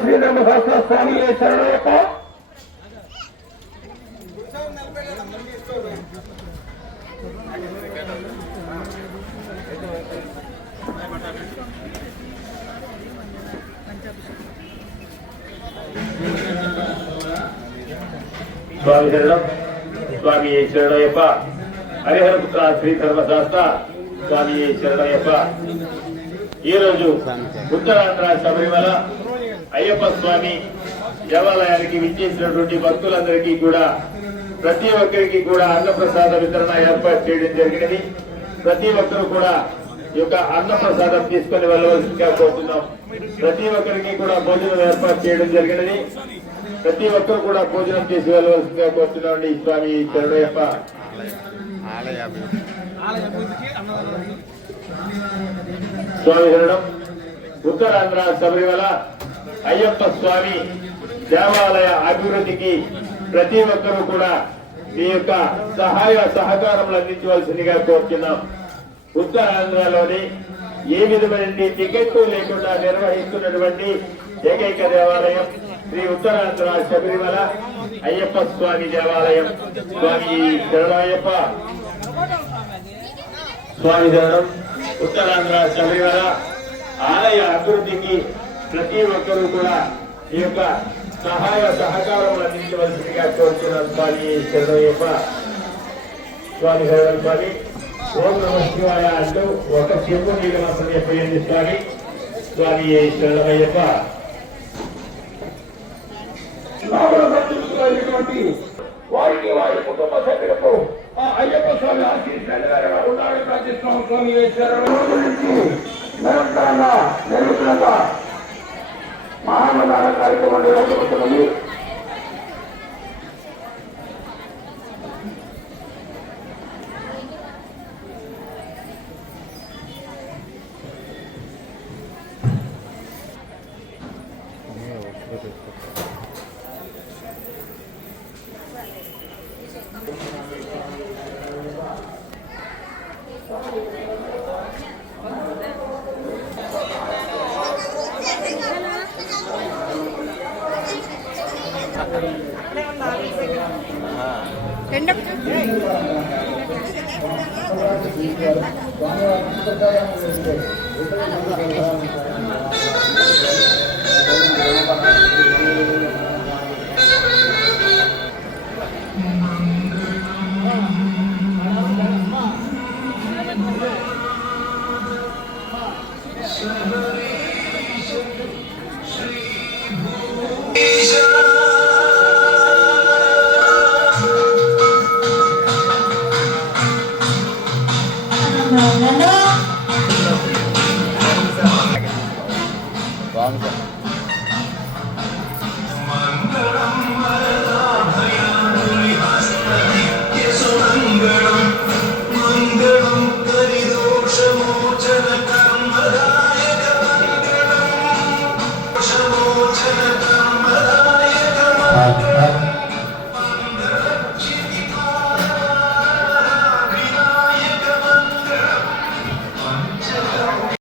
శ్రీరామశాస్త్ర స్వామి శరణయ్యప్ప. స్వామి శరణం. స్వామి శరణయ్యప్ప. హరిహరపుత్ర శ్రీ ధర్మశాస్త్ర స్వామి శరణయ్యప్ప. ఈ రోజు ఉత్తరాంధ్ర శబరిమల అయ్యప్ప స్వామి దేవాలయానికి విచ్చేసినటువంటి భక్తులందరికీ కూడా ప్రతి ఒక్కరికి కూడా అన్నప్రసాద వితరణ ఏర్పాటు చేయడం జరిగినది. ప్రతి ఒక్కరు కూడా ఈ యొక్క అన్నప్రసాదం తీసుకుని వెళ్ళవలసిందిగా కోరుతున్నాం. ప్రతి ఒక్కరికి కూడా భోజనం ఏర్పాటు చేయడం జరిగినది. ప్రతి ఒక్కరు కూడా భోజనం చేసి వెళ్ళవలసిందిగా కోరుతున్నామండి. స్వామి శరణయ్యప్ప. స్వామి శరణం. ఉత్తరాంధ్ర శబరిమల అయ్యప్ప స్వామి దేవాలయ అభివృద్ధికి ప్రతి ఒక్కరూ కూడా మీ యొక్క సహాయ సహకారములు అందించవలసిందిగా కోరుతున్నాం. ఉత్తరాంధ్రలోని ఏ విధమైన టికెట్ లేకుండా నిర్వహిస్తున్నటువంటి ఏకైక దేవాలయం శ్రీ ఉత్తరాంధ్ర శబరిమల అయ్యప్ప స్వామి దేవాలయం. స్వామి శరణయ్యప్ప. స్వామి శరణం. ఉత్తరాంధ్ర శబరిమల ఆలయ అభివృద్ధికి ప్రతి ఒక్కరూ కూడా ఈ యొక్క సహాయ సహకారం అందించవలసిందిగా కోరుతున్నాం. స్వామి శరణయ్యప్ప. స్వామి శరణం. స్వామి ఓం నమ శివాయ అంటూ ఒక చెంబు నీళ్ళు మాత్రం చెప్పండి. స్వామి. స్వామి శరణయ్యప్ప. వారికి వారి కుటుంబ సభ్యులకు అయ్యప్ప స్వామి ఆశీస్సులు ఉండాలని ప్రార్థిస్తున్నాం. స్వామి నిరంతరంగా నిరంతరంగా మహామదాన కార్యక్రమం నిర్వహించబడుతున్నది.